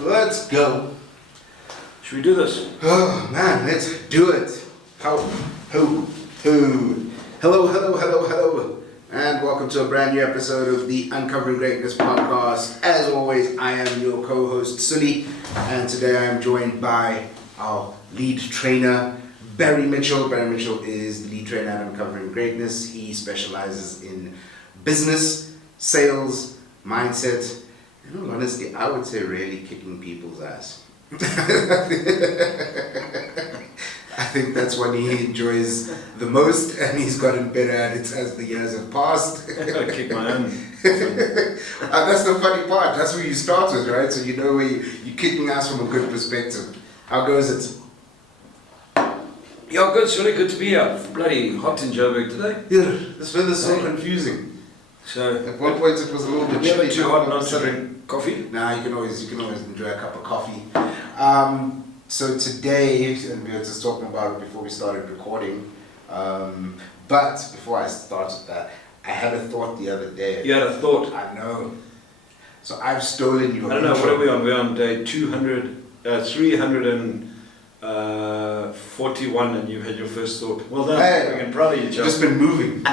Let's go. Should we do this? Oh man, let's do it. Hello, hello, and welcome to a brand new episode of the Uncovering Greatness podcast. As always, I am your co-host Sully, and today I am joined by our lead trainer, Barry Mitchell. Barry Mitchell is the lead trainer at Uncovering Greatness. He specializes in business, sales, mindset, and honestly, I would say really kicking people's ass. I think that's what he enjoys the most, and he's gotten better at it as the years have passed. I gotta kick my own. And that's the funny part. That's where you start with, right? So you know where you're kicking ass from a good perspective. How goes it? Yeah, good. It's really good to be here. Bloody hot in Joburg today. Yeah, this weather's so confusing. So at one point it was a little bit never chilly. too hot not to drink coffee. Nah, you can always enjoy a cup of coffee. So today, and we were just talking about it before we started recording, but before I started that, I had a thought the other day. You had a thought? I know. So I've stolen your I don't know, intro. what are we on? We're on day 341 and you've had your first thought. Well done. Hey, we can proud of you, John. Just been moving.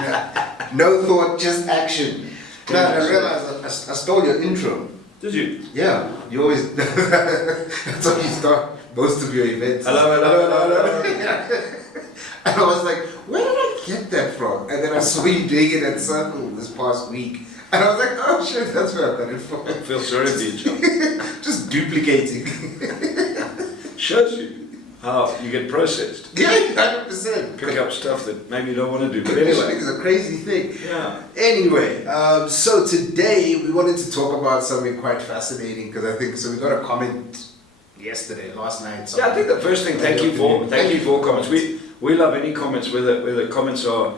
No thought, just action. No, I realized I stole your intro. Did you? Yeah, you always, that's how you start most of your events. Hello. And I was like, where did I get that from? And then I saw you doing it at Circle this past week. And I was like, oh shit, that's where I got it from. I feel sorry for you, John. Just duplicating. Shows you how you get processed. Yeah, 100%. Pick up stuff that maybe you don't want to do. But Conditioning anyway. is a crazy thing. Yeah. Anyway, so today we wanted to talk about something quite fascinating because I think, so we got a comment last night. Yeah, I think the first thing, thank you for comments. We love any comments, whether comments are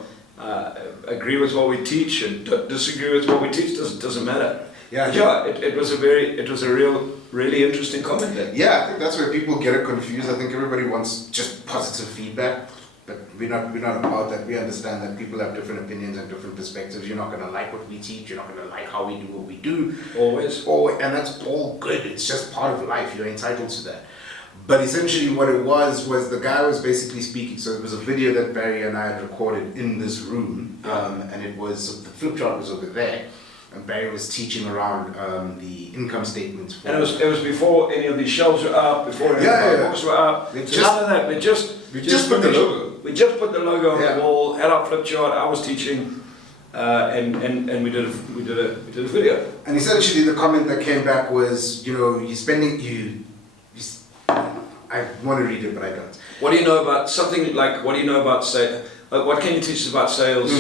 agree with what we teach and disagree with what we teach, doesn't matter. Yeah, it was a really interesting comment there. Yeah, I think that's where people get it confused. I think everybody wants just positive feedback, but we're not about that. We understand that people have different opinions and different perspectives. You're not going to like what we teach. You're not going to like how we do what we do. Always. And that's all good. It's just part of life. You're entitled to that. But essentially what it was the guy was basically speaking. So it was a video that Barry and I had recorded in this room, and it was, the flip chart was over there. And Barry was teaching around the income statements. And it was before any of these shelves were up, before any of the books were up. None of that. We just put the logo. We just put the logo on the wall, had our flip chart, I was teaching, and we did a video. And essentially the comment that came back was, you're spending, I want to read it, but I don't. What do you know about something like, what do you know about sales? What can you teach us about sales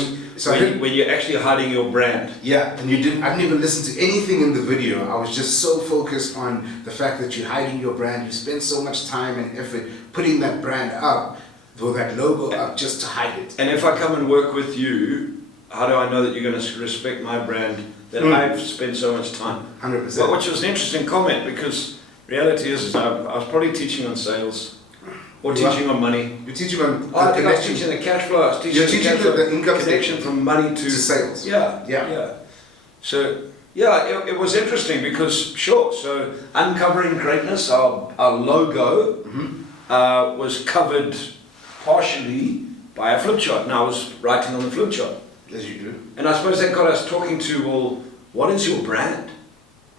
when you're actually hiding your brand? Yeah, and I didn't even listen to anything in the video. I was just so focused on the fact that you're hiding your brand. You spend so much time and effort putting that brand up, or that logo up, just to hide it. And if I come and work with you, how do I know that you're going to respect my brand that I've spent so much time? 100%. Well, which was an interesting comment, because reality is I was probably teaching on sales. Or teaching on money. You're teaching on I think I was teaching the cash flow. I was teaching the income connection from money to sales. Yeah. So, it was interesting because, so Uncovering Greatness, our logo, was covered partially by a flip chart. And I was writing on the flip chart. As you do. And I suppose that got us talking to, well, what is your brand?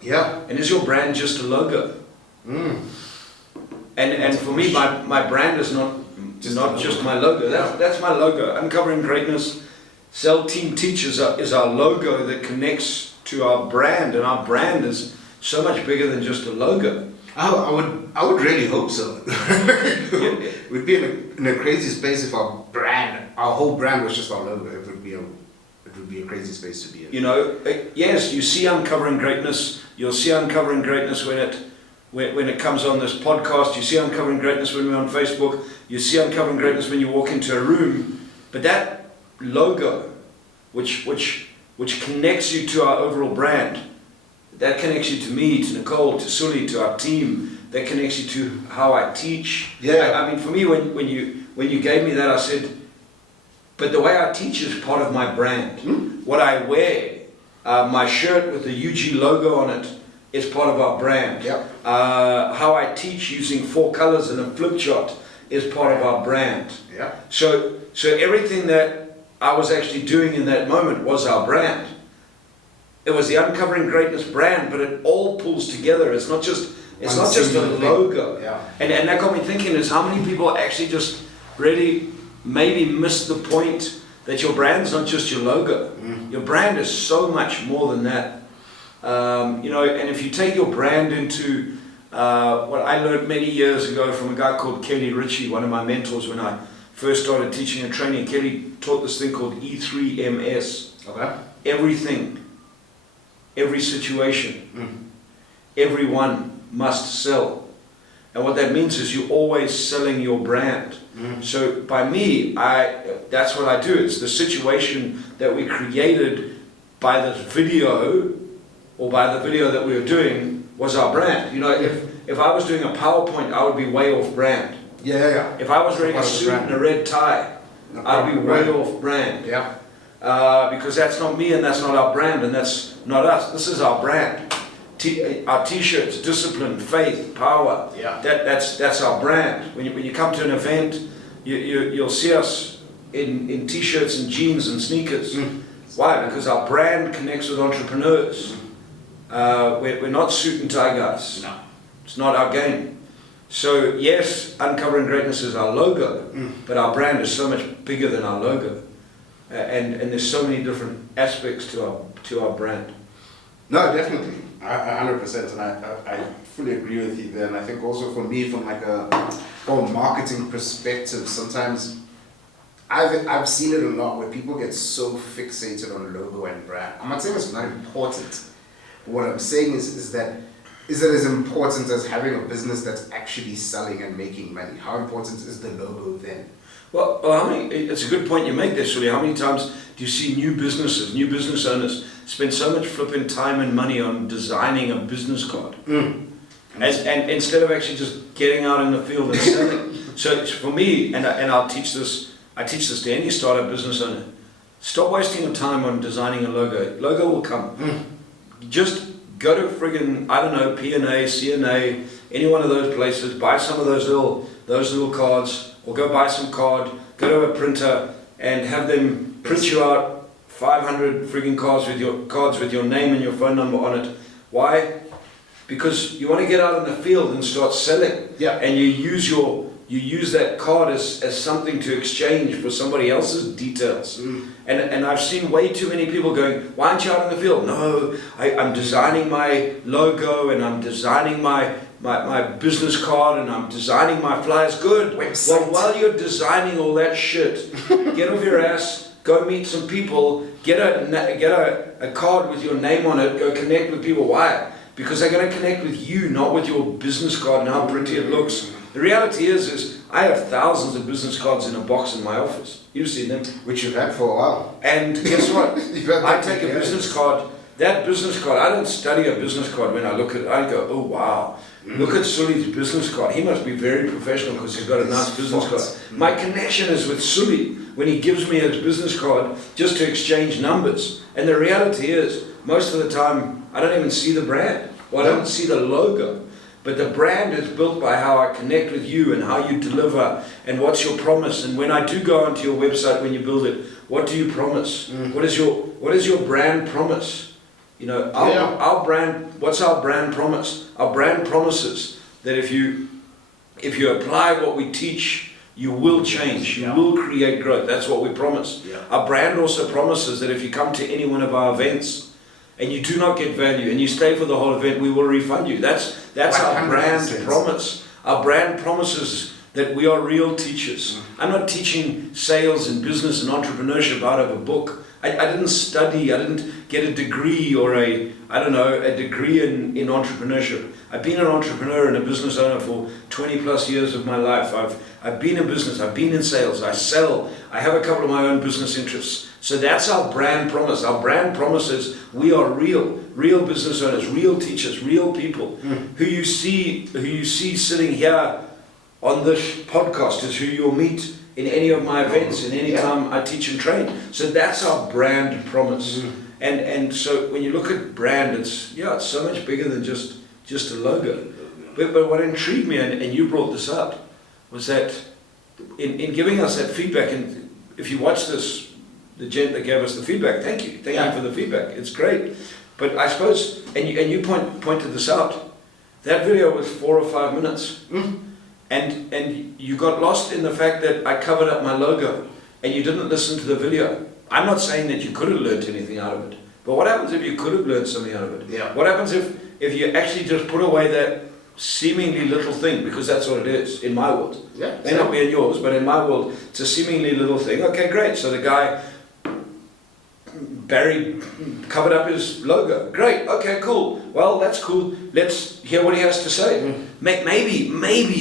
Yeah. And is your brand just a logo? And for me, my brand is not just my logo. That's my logo. Uncovering Greatness, Cell Team Teachers is our logo that connects to our brand, and our brand is so much bigger than just a logo. I would really hope so. We'd be in a crazy space if our whole brand was just our logo. It would be a crazy space to be in. Yes, you see Uncovering Greatness. You'll see Uncovering Greatness when it comes on this podcast. You see Uncovering Greatness when we're on Facebook. You see Uncovering Greatness when you walk into a room. But that logo, which connects you to our overall brand, that connects you to me, to Nicole, to Sully, to our team. That connects you to how I teach. Yeah. I mean, for me, when you gave me that, I said, but the way I teach is part of my brand. What I wear, my shirt with the UG logo on it, is part of our brand. Yep. How I teach using 4 colors in a flip chart is part of our brand. Yeah. So everything that I was actually doing in that moment was our brand. It was the Uncovering Greatness brand, but it all pulls together. It's not just a logo. Yeah. And that got me thinking is how many people actually just really maybe miss the point that your brand's not just your logo. Your brand is so much more than that. And if you take your brand into what I learned many years ago from a guy called Kelly Ritchie, one of my mentors when I first started teaching and training. Kelly taught this thing called E3MS. Okay. Everything, every situation, everyone must sell. And what that means is you're always selling your brand. So by me, that's what I do. It's the situation that we created by this video, or by the video that we were doing, was our brand. If I was doing a PowerPoint, I would be way off brand. Yeah. If I was wearing a suit and a red tie, I'd be way off brand. Yeah. Because that's not me and that's not our brand and that's not us. This is our brand. Our t-shirts, discipline, faith, power. Yeah. That's our brand. When you come to an event, you'll see us in t-shirts and jeans and sneakers. Why? Because our brand connects with entrepreneurs. We're not suit and tie guys. No. It's not our game. So yes, Uncovering Greatness is our logo, but our brand is so much bigger than our logo. And there's so many different aspects to our brand. No, definitely. 100%, and I fully agree with you there. And I think also for me, from like a marketing perspective, sometimes I've seen it a lot where people get so fixated on logo and brand. I'm not saying it's not important. What I'm saying is it as important as having a business that's actually selling and making money? How important is the logo then? Well, it's a good point you make there, Sully. How many times do you see new business owners spend so much flipping time and money on designing a business card? And instead of actually just getting out in the field and selling. So for me, and I teach this to any startup business owner, stop wasting your time on designing a logo. Logo will come. Just go to friggin', I don't know, P&A, CNA, any one of those places, buy some of those little cards, or go buy some card, go to a printer and have them print you out 500 friggin' cards with your name and your phone number on it. Why? Because you want to get out in the field and start selling. Yeah. And you use that card as something to exchange for somebody else's details. And I've seen way too many people going, why aren't you out in the field? No, I'm designing my logo and I'm designing my business card and I'm designing my flyers. Good. Website. Well, while you're designing all that shit, get off your ass, go meet some people, get a card with your name on it, go connect with people. Why? Because they're going to connect with you, not with your business card and how pretty it looks. The reality is I have thousands of business cards in a box in my office. You've seen them. Which you've had for a while. And guess what? You've had I that take for a years. business card. That business card, I don't study a business card when I look at it. I go, oh wow, look at Sully's business card. He must be very professional because he's got a nice business card. My connection is with Sully when he gives me his business card just to exchange numbers. And the reality is, most of the time, I don't even see the brand. Well, I don't see the logo. But the brand is built by how I connect with you and how you deliver and what's your promise. And when I do go onto your website when you build it, what do you promise? What is your brand promise? Our brand. What's our brand promise? Our brand promises that if you apply what we teach, you will change. You will create growth. That's what we promise. Yeah. Our brand also promises that if you come to any one of our events and you do not get value and you stay for the whole event, we will refund you. That's our brand promise. Our brand promises that we are real teachers. I'm not teaching sales and business and entrepreneurship out of a book. I didn't study, I didn't get a degree or a degree in entrepreneurship. I've been an entrepreneur and a business owner for 20 plus years of my life. I've been in business, I've been in sales, I sell, I have a couple of my own business interests. So that's our brand promise. Our brand promise is we are real business owners, real teachers, real people. Who you see sitting here on this podcast is who you'll meet in any of my events, in any time I teach and train. So that's our brand promise. And so when you look at brand, it's so much bigger than just a logo. But what intrigued me, and you brought this up, was that in giving us that feedback, and if you watch this, the gent that gave us the feedback, thank you for the feedback. It's great. But I suppose, and you pointed this out, that video was 4 or 5 minutes, and you got lost in the fact that I covered up my logo, and you didn't listen to the video. I'm not saying that you could have learned anything out of it, but what happens if you could have learned something out of it? Yeah. What happens if you actually just put away that seemingly little thing, because that's what it is in my world. Yeah. May not be in yours, but in my world, it's a seemingly little thing. Okay, great. So the guy, Barry, covered up his logo. Great. Okay, cool. Well, that's cool. Let's hear what he has to say. Maybe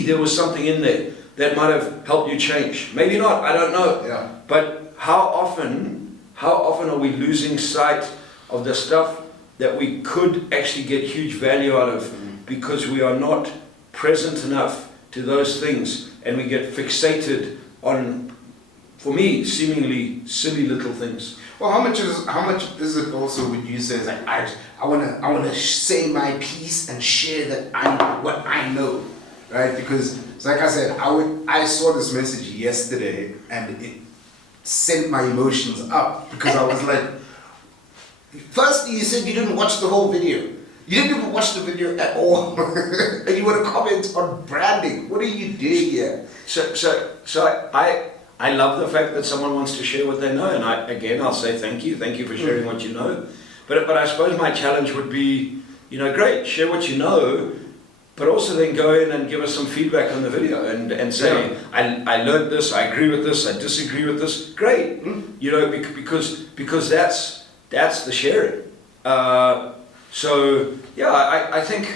there was something in there that might have helped you change. Maybe not. I don't know. Yeah. But how often are we losing sight of the stuff that we could actually get huge value out of because we are not present enough to those things, and we get fixated on, for me, seemingly silly little things. Well, how much is it also, would you say, is like, I wanna say my piece and share what I know, right? Because it's like I said, I saw this message yesterday and it sent my emotions up, because I was like, firstly, you said you didn't watch the whole video. You didn't even watch the video at all. And you want to comment on branding. What are you doing here? So I love the fact that someone wants to share what they know, and I'll say thank you for sharing what you know. But I suppose my challenge would be, great, share what you know, but also then go in and give us some feedback on the video and say, I learned this, I agree with this, I disagree with this. Great, because that's the sharing. I think,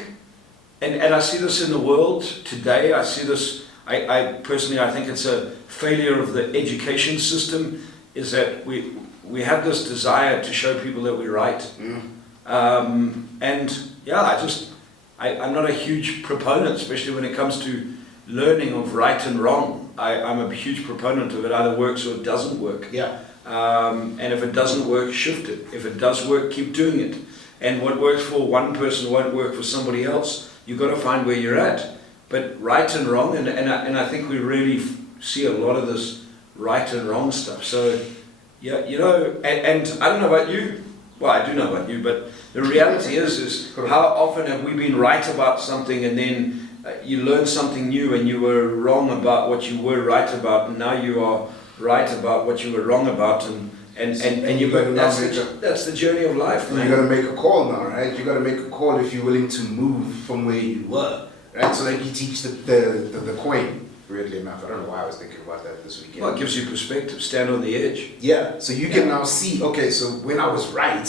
and I see this in the world today. I see this. I personally, I think it's a failure of the education system, is that we have this desire to show people that we're right. I'm not a huge proponent, especially when it comes to learning of right and wrong. I'm a huge proponent of it either works or it doesn't work. Yeah. And if it doesn't work, shift it. If it does work, keep doing it. And what works for one person won't work for somebody else. You've got to find where you're at. But right and wrong, and I think we really see a lot of this right and wrong stuff. So, and I don't know about you. Well, I do know about you, but the reality is how often have we been right about something, and then you learn something new and you were wrong about what you were right about, and now you are right about what you were wrong about, and that's the journey of life, man. You got to make a call now, right? You got to make a call if you're willing to move from where you were, right? So like you teach the coin. Weirdly enough, I don't know why I was thinking about that this weekend. Well, it gives you perspective. Stand on the edge. Yeah. So you can now see. Okay, so when I was right,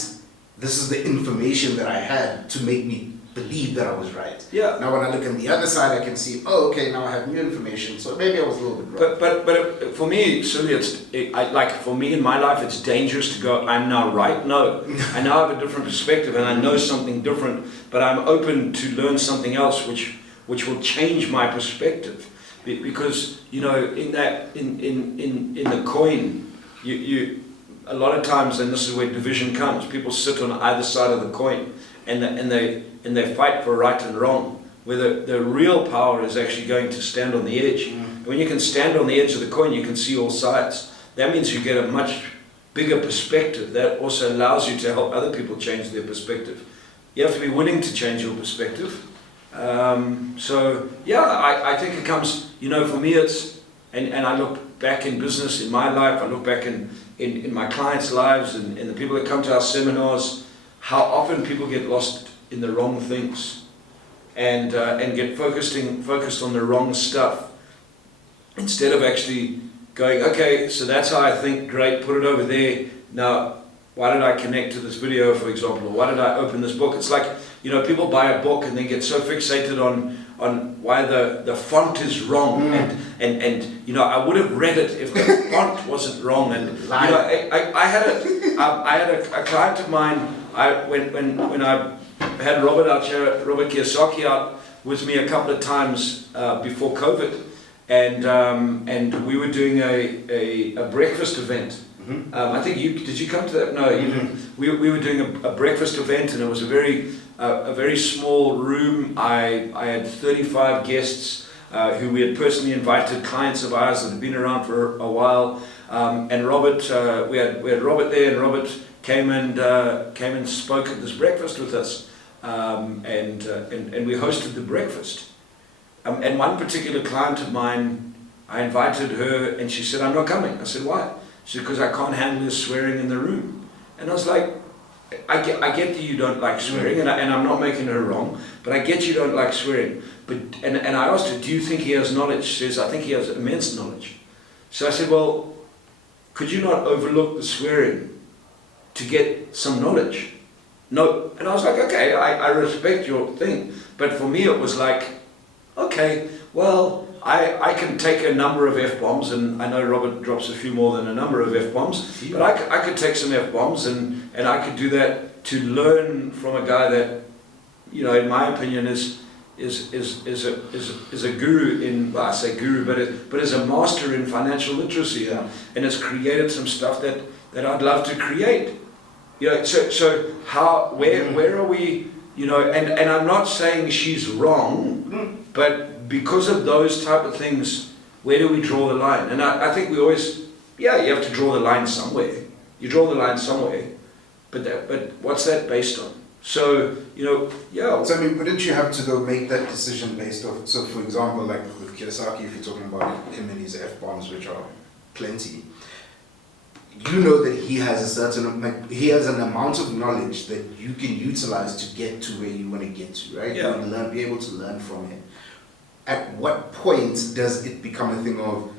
this is the information that I had to make me believe that I was right. Yeah. Now when I look on the other side, I can see, oh, okay, now I have new information, so maybe I was a little bit wrong. But for me, Sully, for me in my life, it's dangerous to go, I'm now right. No, I now have a different perspective and I know something different, but I'm open to learn something else which will change my perspective. Because in the coin, you a lot of times, and this is where division comes, people sit on either side of the coin and they fight for right and wrong, where the real power is actually going to stand on the edge. And when you can stand on the edge of the coin, you can see all sides. That means you get a much bigger perspective. That also allows you to help other people change their perspective. You have to be willing to change your perspective. I think it comes, for me it's, and I look back in business in my life, I look back in my clients' lives and the people that come to our seminars, how often people get lost in the wrong things and get focused on the wrong stuff, instead of actually going, okay, so that's how I think, great, put it over there. Now, why did I connect to this video, for example, or why did I open this book? It's like, people buy a book and they get so fixated on why the font is wrong, and I would have read it if the font wasn't wrong. And I had a client of mine. When I had Robert Kiyosaki out with me a couple of times before COVID, and we were doing a breakfast event I think did you come to that? No, you didn't. We were doing a breakfast event, and it was a very small room. I had 35 guests who we had personally invited, clients of ours that had been around for a while. And Robert, we had Robert there, and Robert came and spoke at this breakfast with us, and we hosted the breakfast. And one particular client of mine, I invited her, and she said, "I'm not coming." I said, "Why?" She said, "Because I can't handle the swearing in the room." And I was like, I get that you don't like swearing, and I'm not making her wrong, but I get you don't like swearing. But and I asked her, "Do you think he has knowledge?" She says, "I think he has immense knowledge." So I said, "Well, could you not overlook the swearing to get some knowledge?" No. And I was like, "Okay, I respect your thing." But for me it was like, okay, well, I can take a number of F-bombs, and I know Robert drops a few more than a number of F-bombs, but I could take some F-bombs, and I could do that to learn from a guy that, you know, in my opinion is a guru in, well, I say guru, but is a master in financial literacy, and has created some stuff that I'd love to create. You know, so how, where are we, you know, and I'm not saying she's wrong, but because of those type of things, where do we draw the line? And I think we always, you have to draw the line somewhere. You draw the line somewhere, but what's that based on? So, you know, So I mean, wouldn't you have to go make that decision based off? So, for example, like with Kiyosaki, if you're talking about him and his F-bombs, which are plenty, you know that he has a certain, like, he has an amount of knowledge that you can utilize to get to where you want to get to, right? Yeah. And be able to learn from him. At what point does it become a thing of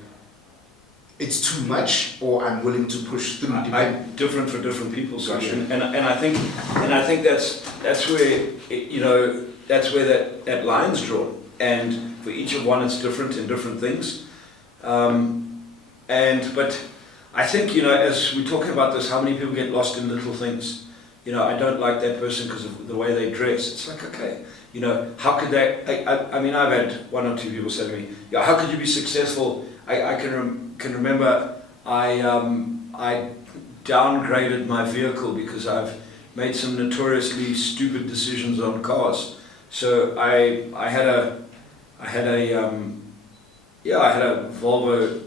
it's too much, or I'm willing to push through? I'm different for different people, Sasha, and I think that's where you know, that's where that line's drawn, and for each of one it's different in different things, but I think, you know, as we're talking about this, how many people get lost in little things. You know, I don't like that person because of the way they dress. It's like, okay, you know, how could they? I mean, I've had one or two people say to me, "Yeah, how could you be successful?" I can remember I downgraded my vehicle because I've made some notoriously stupid decisions on cars. So I had a Volvo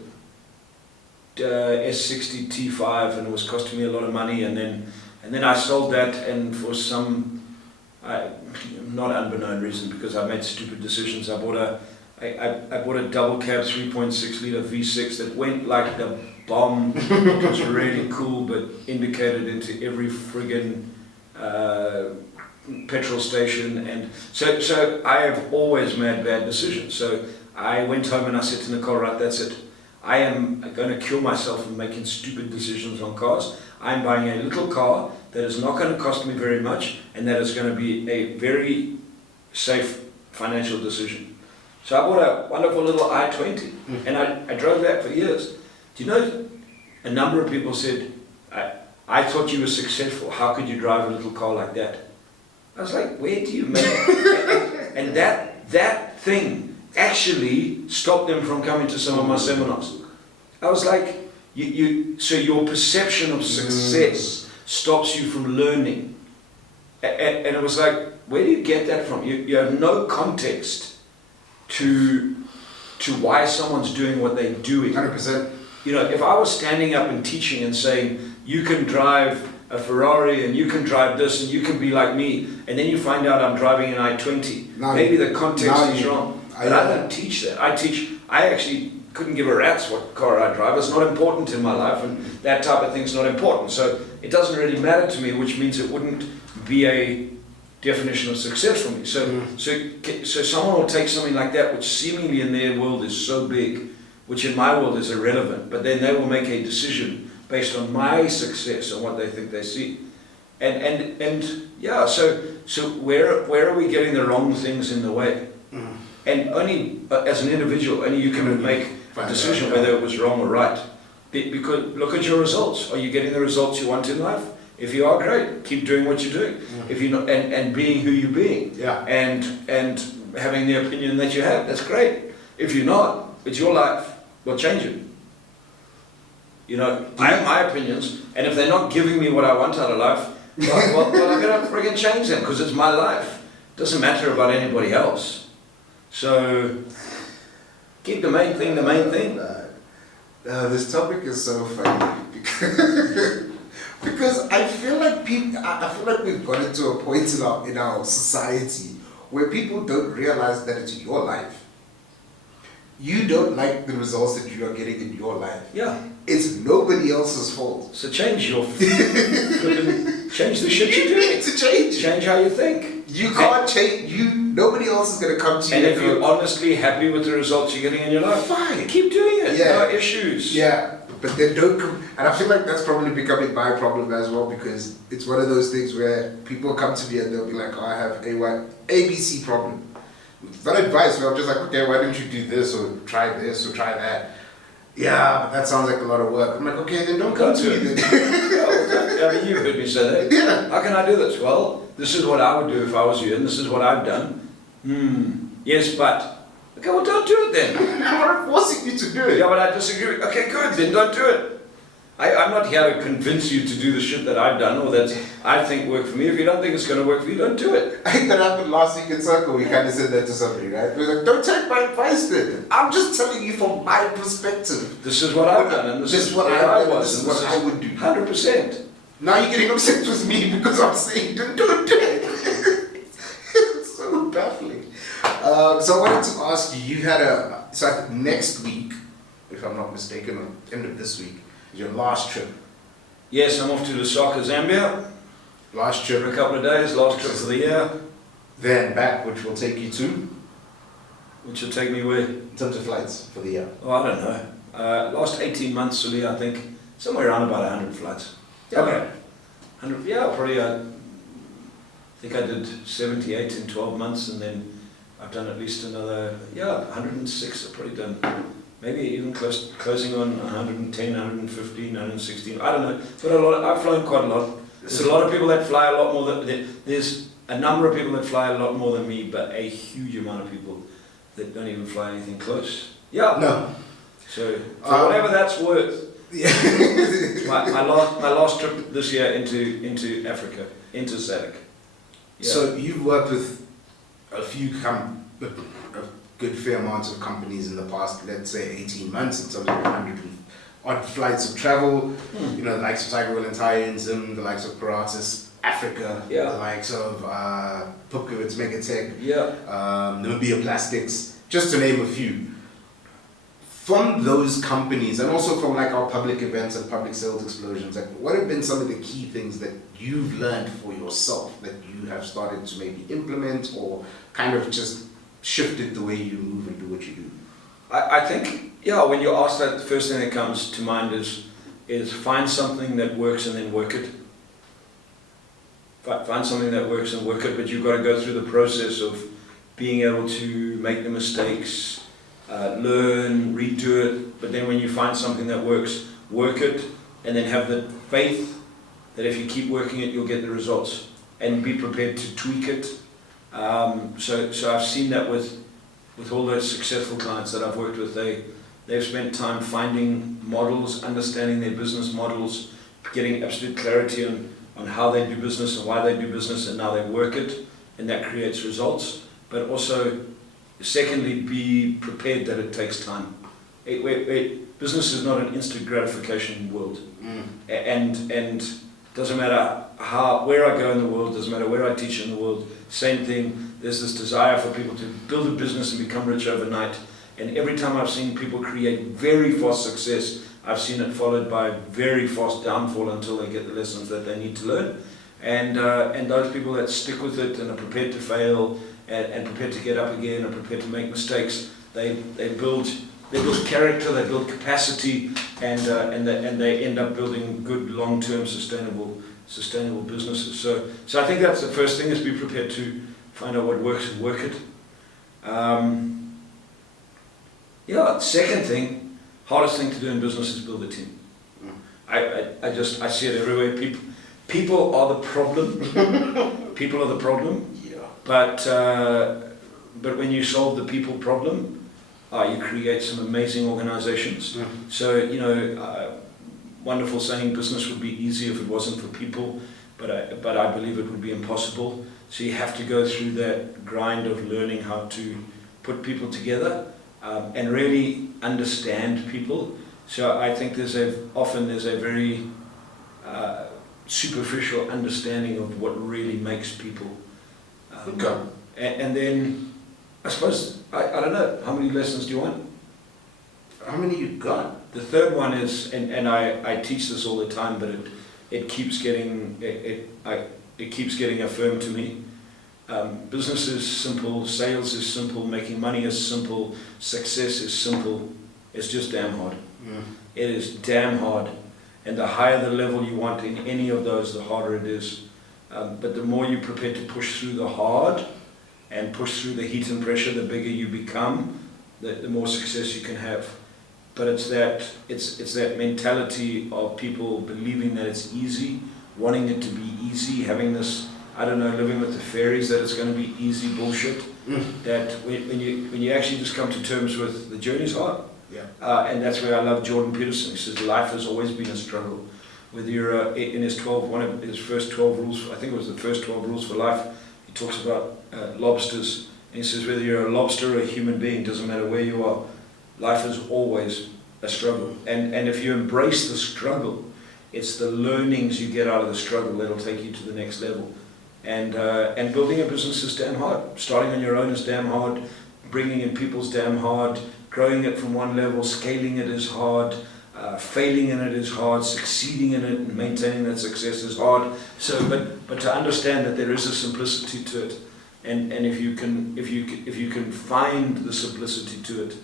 S60 T5, and it was costing me a lot of money, and then I sold that, and for some not unbeknown reason, because I made stupid decisions, I bought a double cab 3.6 litre V6 that went like the bomb. It was really cool, but indicated into every friggin' petrol station, and so I have always made bad decisions. So I went home and I said to Nicole, right, that's it. I am going to kill myself from making stupid decisions on cars. I'm buying a little car that is not going to cost me very much, and that is going to be a very safe financial decision. So I bought a wonderful little i20, and I drove that for years. Do you know, a number of people said, I thought you were successful. How could you drive a little car like that? I was like, where do you make it? And that thing actually stopped them from coming to some of my seminars. I was like, so your perception of success stops you from learning. And it was like, where do you get that from? You have no context to why someone's doing what they're doing. 100%. You know, if I was standing up and teaching and saying, you can drive a Ferrari and you can drive this and you can be like me, and then you find out I'm driving an i20, maybe the context is wrong. But I don't teach that. I actually couldn't give a rat's what car I drive. It's not important in my life, and that type of thing's not important. So it doesn't really matter to me, which means it wouldn't be a definition of success for me. So someone will take something like that, which seemingly in their world is so big, which in my world is irrelevant, but then they will make a decision based on my success and what they think they see. So where are we getting the wrong things in the way? And only as an individual, only you can make a decision whether it was wrong or right. Because look at your results. Are you getting the results you want in life? If you are, great. Keep doing what you're doing. If you're not, and being who you're being, and having the opinion that you have, that's great. If you're not, it's your life. We'll change it. You know, I have my opinions, and if they're not giving me what I want out of life, well I'm going to friggin' change them, because it's my life. It doesn't matter about anybody else. So, keep the main thing the main thing. This topic is so funny because I feel like we've gotten to a point in our society where people don't realize that it's your life. You don't like the results that you are getting in your life. Yeah. It's nobody else's fault. So change your change the shit you're You doing. need to change. Change how you think. You can't change. Nobody else is gonna come to you. And if you're honestly happy with the results you're getting in your life, fine, keep doing it. Yeah. No issues. Yeah, but then don't come. And I feel like that's probably becoming my problem as well, because it's one of those things where people come to me and they'll be like, "Oh, I have ABC problem." It's not advice, where I'm just like, "Okay, why don't you do this or try that?" Yeah, but that sounds like a lot of work. I'm like, okay, then don't come to me then. I mean, you've heard me say that. Yeah. How can I do this? Well, this is what I would do if I was you, and this is what I've done. Yes, but. Okay, well, don't do it then. I'm not forcing you to do it. Yeah, but I disagree. Okay, good, then don't do it. I'm not here to convince you to do the shit that I've done or that I think work for me. If you don't think it's going to work for you, don't do it. I think that happened last week in Circle. We kind of said that to somebody, right? We were like, don't take my advice then. I'm just telling you from my perspective. This is what I've done, and this is what where I done, was, and this is what I would do. 100%. Now you're getting upset with me because I'm saying don't do it. It's so baffling. So I wanted to ask you, you had so I think next week, if I'm not mistaken, or end of this week, is your last trip. Yes, I'm off to Lusaka, Zambia. Last For trip. a couple of days, last trip for the year. Then back, which will take you to, Which will take me where? in terms of flights for the year. Oh, I don't know. Last 18 months, Sully, I think, somewhere around about 100 flights. Okay. 100, yeah, probably, I think I did 78 in 12 months, and then I've done at least another, 106 I've probably done. Maybe even closing on 110, 115, 116, I don't know. But I've flown quite a lot. There's a lot of people that fly a lot more than, there's a number of people that fly a lot more than me, but a huge amount of people that don't even fly anything close. Yeah. No. So, for whatever that's worth, Yeah. my last trip this year into Africa, into SADC. Yeah. So you've worked with a good fair amount of companies in the past, let's say 18 months, in terms of 100 odd flights of travel. You know, the likes of Tiger Will and Tie-In, the likes of Paratus Africa, Yeah. the likes of Pupkewitz Megatech, Yeah. Namibia Plastics, just to name a few. From those companies, and also from like our public events and public sales explosions, like what have been some of the key things that you've learned for yourself that you have started to maybe implement, or kind of just shifted the way you move and do what you do? I think, when you ask that, the first thing that comes to mind is find something that works and then work it. Find something that works and work it, but you've got to go through the process of being able to make the mistakes, learn, redo it, but then when you find something that works, work it, and then have the faith that if you keep working it, you'll get the results, and be prepared to tweak it. So I've seen that with all those successful clients that I've worked with. They've spent time finding models, understanding their business models, getting absolute clarity on how they do business and why they do business, and now they work it, and that creates results. But also, secondly, be prepared that it takes time. Business is not an instant gratification world, and doesn't matter where I go in the world, doesn't matter where I teach in the world, same thing. There's this desire for people to build a business and become rich overnight, and every time I've seen people create very fast success, I've seen it followed by very fast downfall until they get the lessons that they need to learn. And those people that stick with it and are prepared to fail and prepared to get up again and prepared to make mistakes, they build character, they build capacity, and they end up building good long-term sustainable businesses. So I think that's the first thing, is be prepared to find out what works and work it. Second thing, hardest thing to do in business is build a team. I see it everywhere. People are the problem. People are the problem. Yeah. But when you solve the people problem, you create some amazing organizations. So wonderful saying, business would be easy if it wasn't for people, but I believe it would be impossible. So you have to go through that grind of learning how to put people together and really understand people. So I think often there's a very superficial understanding of what really makes people. And then, I suppose, I don't know, how many lessons do you want? How many you got? The third one is, and I teach this all the time, but it keeps getting affirmed to me. Business is simple, sales is simple, making money is simple, success is simple. It's just damn hard. It is damn hard. And the higher the level you want in any of those, the harder it is. But the more you're prepared to push through the hard and push through the heat and pressure, the bigger you become, the more success you can have. But it's that mentality of people believing that it's easy, wanting it to be easy, having this, I don't know, living with the fairies that it's going to be easy bullshit. That when you actually just come to terms with the journey's hard. Yeah. And that's where I love Jordan Peterson. He says life has always been a struggle. Whether you're in one of his first 12 rules, I think it was the first 12 rules for life, he talks about lobsters. And he says whether you're a lobster or a human being, doesn't matter where you are, life is always a struggle. And if you embrace the struggle, it's the learnings you get out of the struggle that'll take you to the next level. And building a business is damn hard. Starting on your own is damn hard. Bringing in people's damn hard. Growing it from one level, scaling it is hard. Failing in it is hard. Succeeding in it and maintaining that success is hard. So, but to understand that there is a simplicity to it, and if you can find the simplicity to it,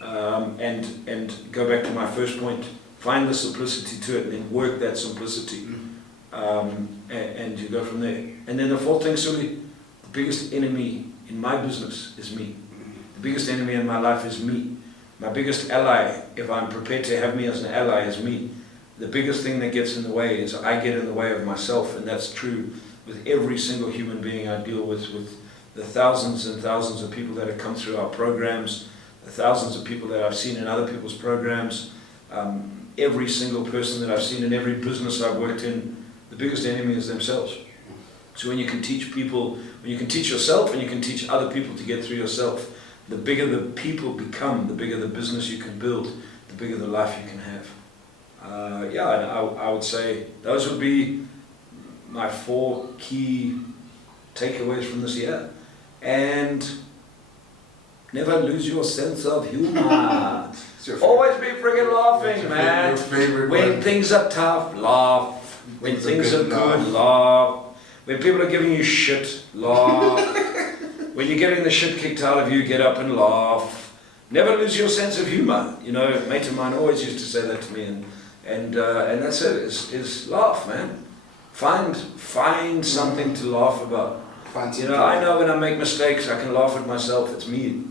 and go back to my first point, find the simplicity to it, and then work that simplicity, and you go from there. And then the fourth thing, Sully, the biggest enemy in my business is me. The biggest enemy in my life is me. My biggest ally, if I'm prepared to have me as an ally, is me. The biggest thing that gets in the way is I get in the way of myself, and that's true with every single human being I deal with the thousands and thousands of people that have come through our programs, the thousands of people that I've seen in other people's programs, every single person that I've seen in every business I've worked in, the biggest enemy is themselves. So when you can teach people, when you can teach yourself and you can teach other people to get through yourself, the bigger the people become, the bigger the business you can build, the bigger the life you can have. And I would say those would be my 4 key takeaways from this year. And never lose your sense of humor. Always be friggin' laughing, man. Your favorite when one. things are tough, laugh. When things are good, laugh. When people are giving you shit, laugh. When you're getting the shit kicked out of you, get up and laugh. Never lose your sense of humor. You know, a mate of mine always used to say that to me, and that's it. Is laugh, man. Find something to laugh about. You know, I know when I make mistakes, I can laugh at myself. It's me.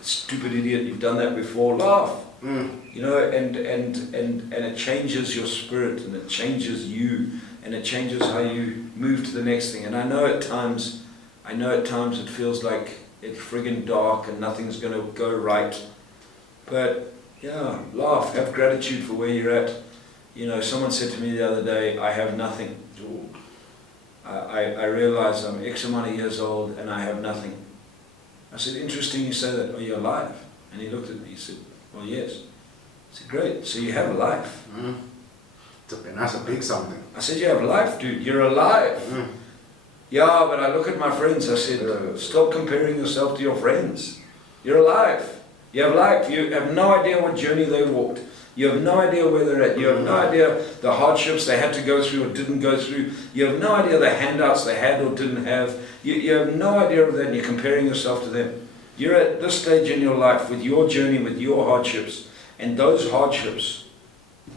Stupid idiot, you've done that before. Laugh. You know, and it changes your spirit, and it changes you, and it changes how you move to the next thing. And I know at times it feels like it's friggin' dark and nothing's going to go right. But yeah, laugh. Have gratitude for where you're at. You know, someone said to me the other day, I have nothing. I realize I'm X amount of years old and I have nothing. I said, interesting you say that. Are you alive? And he looked at me, he said, well, yes. I said, great, so you have a life. That's a big something. I said, you have a life, dude, you're alive. Yeah, but I look at my friends, I said, stop comparing yourself to your friends. You're alive. You have life. You have no idea what journey they walked. You have no idea where they're at. You have no idea the hardships they had to go through or didn't go through. You have no idea the handouts they had or didn't have. You have no idea of that, and you're comparing yourself to them. You're at this stage in your life with your journey, with your hardships, and those hardships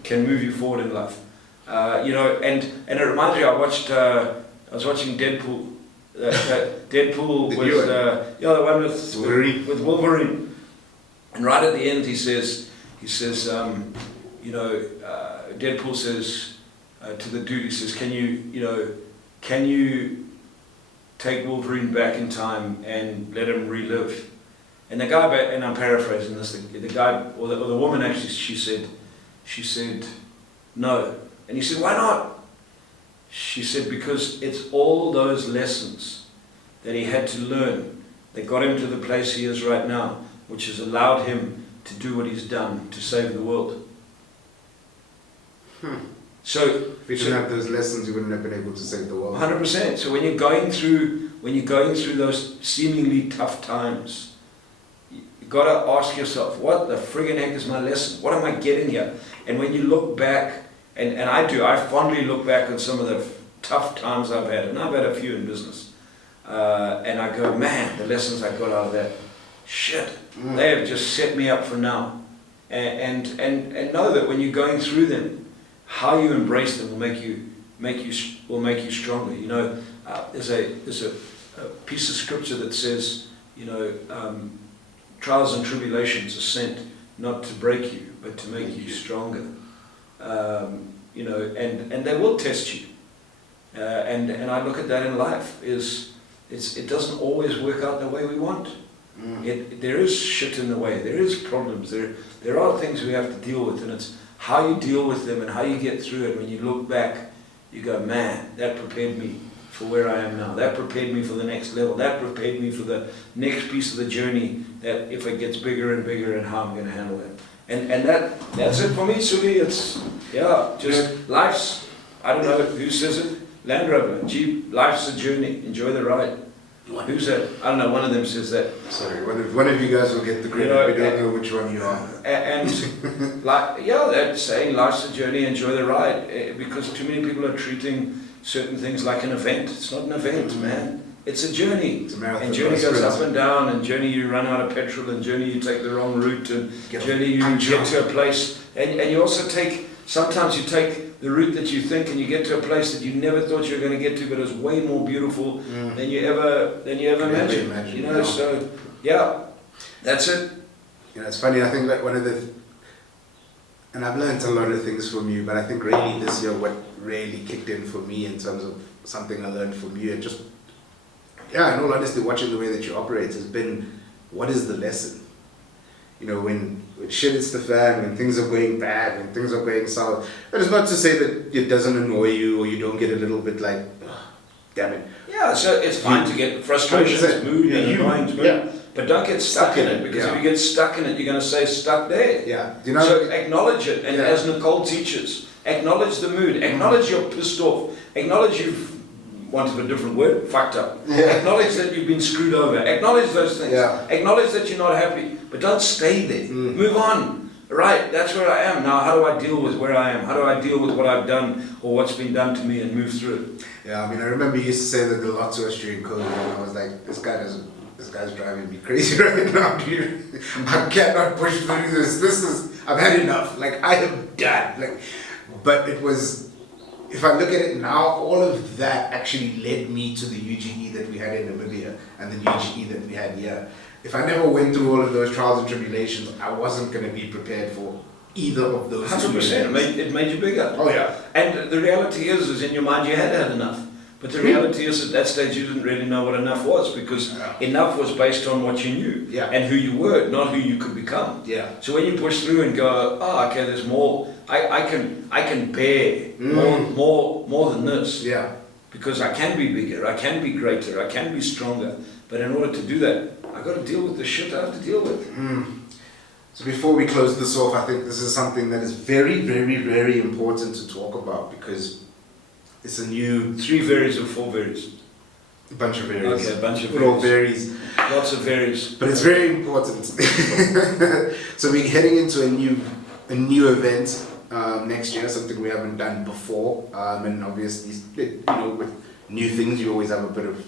can move you forward in life. You know, and it reminds me, I was watching Deadpool. Deadpool was the one with Wolverine. And right at the end, he says, you know, Deadpool says to the dude, he says, can you take Wolverine back in time and let him relive? And the guy, and I'm paraphrasing this, the guy or the woman actually, she said, No. And he said, why not? She said, because it's all those lessons that he had to learn that got him to the place he is right now, which has allowed him to do what he's done to save the world. So, if you didn't have those lessons, you wouldn't have been able to save the world. 100%. So when you're going through those seemingly tough times, you've got to ask yourself, what the friggin' heck is my lesson? What am I getting here? And when you look back, and I fondly look back on some of the tough times I've had, and I've had a few in business, and I go, man, the lessons I got out of that, shit, they have just set me up for now. And know that when you're going through them, how you embrace them will make you stronger. You know, there's a piece of scripture that says, you know, trials and tribulations are sent not to break you, but to make you stronger. You know, and they will test you. And I look at that in life. It doesn't always work out the way we want. There is shit in the way. There is problems. There are things we have to deal with, and it's how you deal with them and how you get through it. When you look back, you go, man, that prepared me for where I am now. That prepared me for the next level. That prepared me for the next piece of the journey, that if it gets bigger and bigger, and how I'm going to handle it. And that's it for me, Suli. It's, just life's, I don't know who says it, Land Rover, Jeep, life's a journey, enjoy the ride. Who's that? I don't know, one of them says that. Sorry, one of you guys will get the credit. You know, we don't know which one you are. And like, they're saying life's a journey, enjoy the ride, because too many people are treating certain things like an event. It's not an event, man. It's a journey. It's a marathon. And journey goes up and down, and journey you run out of petrol, and journey you take the wrong route, and journey you get to a place. And you also sometimes you take the route that you think, and you get to a place that you never thought you were going to get to, but it's way more beautiful than you ever imagined. You know, so that's it. You know, it's funny. I think that one of and I've learned a lot of things from you, but I think really this year, what really kicked in for me in terms of something I learned from you, and just in all honesty, watching the way that you operate has been, what is the lesson? You know, when shit hits the fan, when things are going bad, when things are going south. And it's not to say that it doesn't annoy you, or you don't get a little bit like, damn it. Yeah, so it's fine to get frustrations, mood, and annoyance, but don't get stuck in it, because if you get stuck in it, you're going to stay stuck there. Yeah. You know, so acknowledge it, and as Nicole teaches, acknowledge the mood, acknowledge you're pissed off, acknowledge you've, want of a different word, fucked up. Acknowledge that you've been screwed over. Acknowledge those things. Acknowledge that you're not happy, but don't stay there. Move on. Right, that's where I am. Now, how do I deal with where I am? How do I deal with what I've done or what's been done to me, and move through it? Yeah, I mean, I remember you used to say that a lot to us during COVID, and I was like, this guy's driving me crazy right now, dude. I cannot push through this. I've had enough. Like, I am done. Like, but it was, if I look at it now, all of that actually led me to the UGE that we had in Namibia and the UGE that we had here. If I never went through all of those trials and tribulations, I wasn't going to be prepared for either of those. 100%. It made you bigger. Oh yeah. And the reality is in your mind you had enough. But the reality is at that stage you didn't really know what enough was, because enough was based on what you knew and who you were, not who you could become. Yeah. So when you push through and go, okay, there's more. I can bear more than this. Yeah. Because I can be bigger, I can be greater, I can be stronger. But in order to do that, I've got to deal with the shit I have to deal with. So before we close this off, I think this is something that is very, very, very important to talk about, because it's a new... 3 varies or 4 varies? A bunch of varies. Okay, a bunch of varies. All varies. Lots of varies. But it's very important. So we're heading into a new event next year, something we haven't done before. And obviously, you know, with new things, you always have a bit of,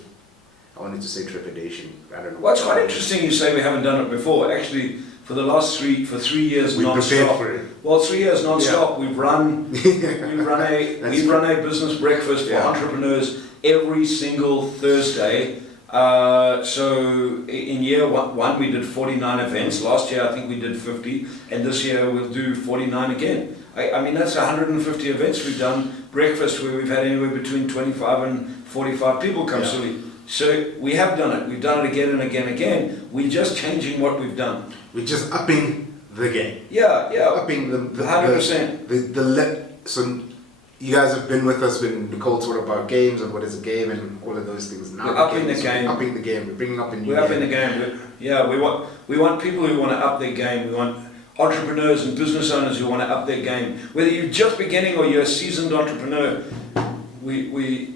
I wanted to say trepidation. I don't know. Well, it's quite interesting you say we haven't done it before. Actually, for the last 3 years non-stop. For it. Well, 3 years non-stop. We've run a business breakfast for entrepreneurs every single Thursday. So in year one we did 49 events. Last year I think we did 50, and this year we'll do 49 again. I mean, that's 150 events we've done, breakfast where we've had anywhere between 25 and 45 people come. So we have done it. We've done it again and again and again. We're just changing what we've done. We're just upping the game. Yeah. Upping the 100%. so you guys have been with us when Nicole taught about games and what is a game and all of those things. Now we're upping the game. Upping the game. We're bringing up a new We're upping the game. We want people who want to up their game. We want entrepreneurs and business owners who want to up their game. Whether you're just beginning or you're a seasoned entrepreneur, we're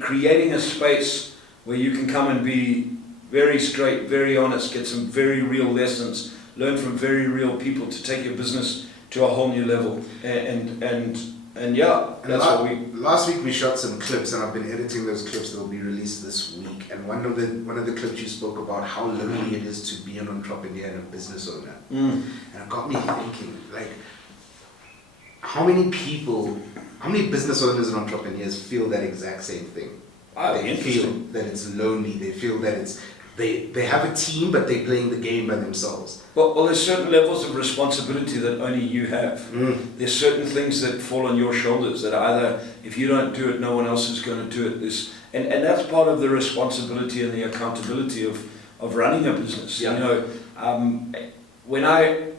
creating a space where you can come and be very straight, very honest, get some very real lessons, learn from very real people to take your business to a whole new level. And yeah, that's what we. Last week we shot some clips, and I've been editing those clips that will be released this week. And one of the clips you spoke about how lonely it is to be an entrepreneur and a business owner, and it got me thinking, like, how many business owners and entrepreneurs feel that exact same thing? They feel that it's lonely. They feel that they have a team, but they're playing the game by themselves. Well, there's certain levels of responsibility that only you have. There's certain things that fall on your shoulders that either, if you don't do it, no one else is going to do it. And that's part of the responsibility and the accountability of running a business. Yeah. You know,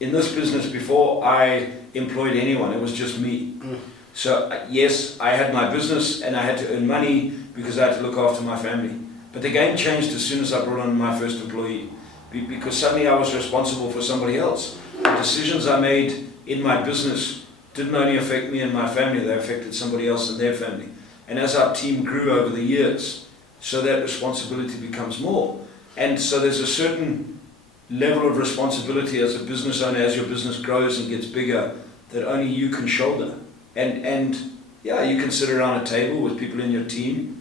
in this business before I employed anyone, it was just me. So yes, I had my business and I had to earn money because I had to look after my family. But the game changed as soon as I brought on my first employee, because suddenly I was responsible for somebody else. The decisions I made in my business didn't only affect me and my family, they affected somebody else and their family. And as our team grew over the years, so that responsibility becomes more. And so there's a certain level of responsibility as a business owner, as your business grows and gets bigger, that only you can shoulder. And yeah, you can sit around a table with people in your team,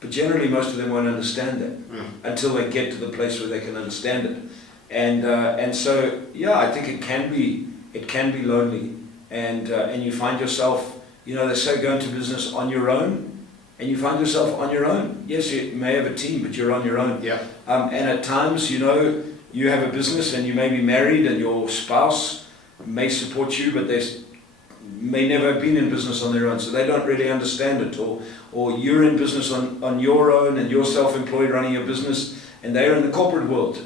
but generally most of them won't understand that until they get to the place where they can understand it. And so yeah, I think it can be lonely, and you find yourself, you know, they say go into business on your own, and you find yourself on your own. Yes, you may have a team, but you're on your own. Yeah. And at times, you know, you have a business and you may be married and your spouse may support you, but they may never have been in business on their own, so they don't really understand it. Or you're in business on your own and you're self-employed running your business, and they're in the corporate world.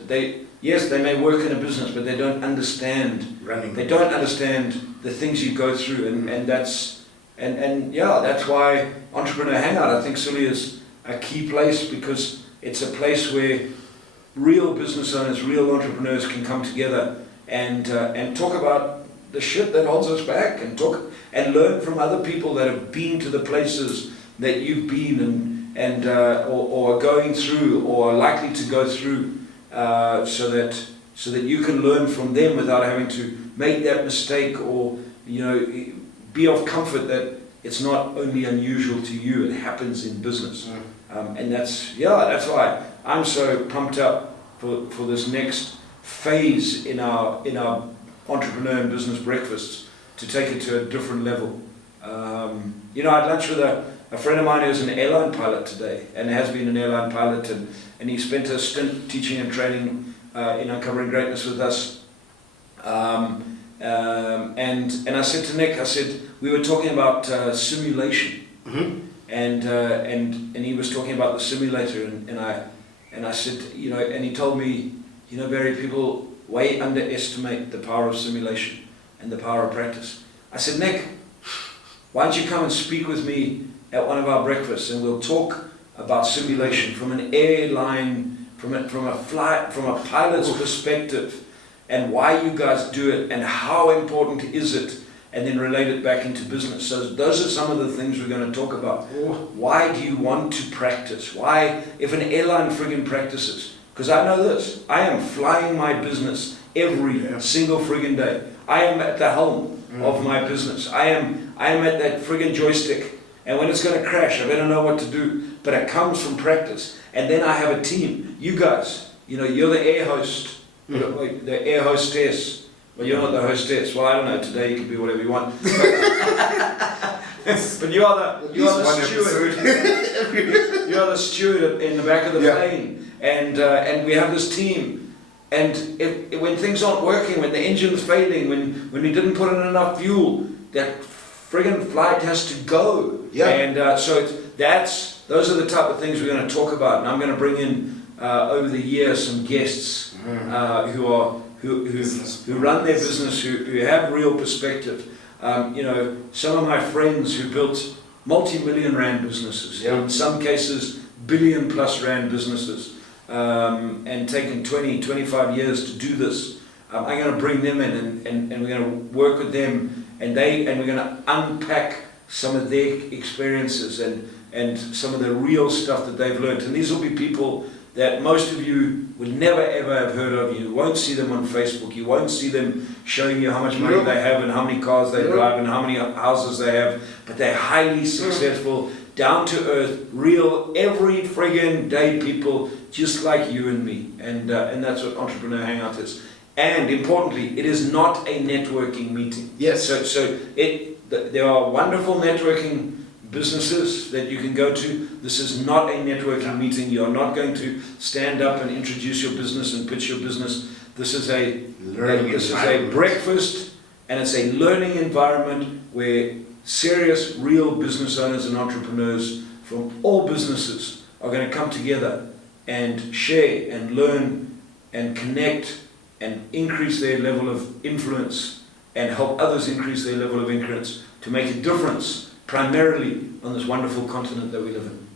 Yes, they may work in a business, but they don't understand running. They don't understand the things you go through, and that's why Entrepreneur Hangout, I think, Sully, is a key place, because it's a place where real business owners, real entrepreneurs can come together and talk about the shit that holds us back, and learn from other people that have been to the places that you've been or are going through or are likely to go through, so that you can learn from them without having to make that mistake, or, you know, be of comfort that it's not only unusual to you, it happens in business. And that's why I'm so pumped up for this next phase in our entrepreneur and business breakfasts, to take it to a different level. You know, I had lunch with a friend of mine who's an airline pilot today, and has been an airline pilot, and he spent a stint teaching and training in Uncovering Greatness with us. And I said to Nick, we were talking about simulation, and he was talking about the simulator, and I said, you know, and he told me, you know, Barry, people way underestimate the power of simulation and the power of practice. I said, Nick, why don't you come and speak with me at one of our breakfasts, and we'll talk about simulation from an airline, from a pilot's perspective, and why you guys do it, and how important is it, and then relate it back into business. So those are some of the things we're going to talk about. Why do you want to practice? Why, if an airline friggin' practices? Because I know this, I am flying my business every single friggin' day. I am at the helm of my business. I am at that friggin' joystick. And when it's going to crash, I better know what to do. But it comes from practice. And then I have a team. You guys, you know, you're the air host, the air hostess. Well, you're not the hostess. Well, I don't know. Today you can be whatever you want. But you are the steward. You are the steward in the back of the plane. And we have this team, and when things aren't working, when the engine's failing, when we didn't put in enough fuel, that friggin' flight has to go. And so those are the type of things we're going to talk about. And I'm going to bring in over the years some guests who run their business, who have real perspective. Some of my friends who built multi-million rand businesses, in some cases billion plus rand businesses, and taken 20, 25 years to do this. I'm going to bring them in and we're going to work with them, and we're going to unpack some of their experiences and some of the real stuff that they've learned. And these will be people that most of you would never ever have heard of. You won't see them on Facebook. You won't see them showing you how much money they have and how many cars they drive and how many houses they have. But they're highly successful, down to earth, real, every friggin' day people just like you and me. And that's what Entrepreneur Hangout is. And importantly, it is not a networking meeting. Yes. So there are wonderful networking businesses that you can go to. This is not a networking meeting. You are not going to stand up and introduce your business and pitch your business. This is a breakfast, and it's a learning environment where serious, real business owners and entrepreneurs from all businesses are going to come together and share and learn and connect and increase their level of influence and help others increase their level of influence to make a difference, primarily on this wonderful continent that we live in.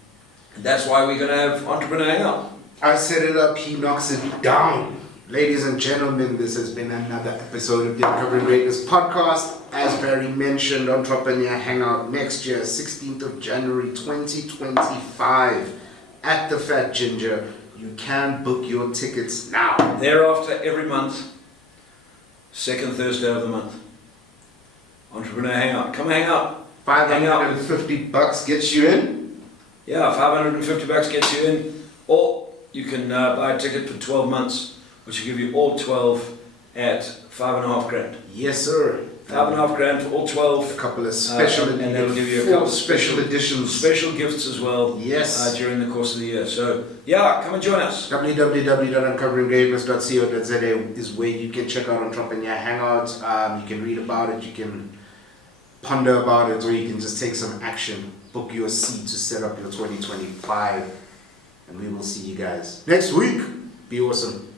And that's why we're going to have Entrepreneur Hangout. I set it up, he knocks it down. Ladies and gentlemen, this has been another episode of the Uncovering Greatness podcast. As Barry mentioned, Entrepreneur Hangout next year, 16th of January 2025 at the Fat Ginger. You can book your tickets now. Thereafter, every month, second Thursday of the month. Entrepreneur Hangout. Come hang out. $550 gets you in? Yeah, $550 gets you in. Or you can buy a ticket for 12 months, which will give you all 12 at $5.5 grand. Yes, sir. $5.5 grand for all 12. A couple of special and they'll give you a couple of special editions. Special gifts as well. Yes. During the course of the year. So, yeah, come and join us. www.uncoveringgreatness.co.za is where you can check out Entrepreneur Hangout. You can read about it, you can ponder about it, or you can just take some action. Book your seat to set up your 2025. And we will see you guys next week. Be awesome.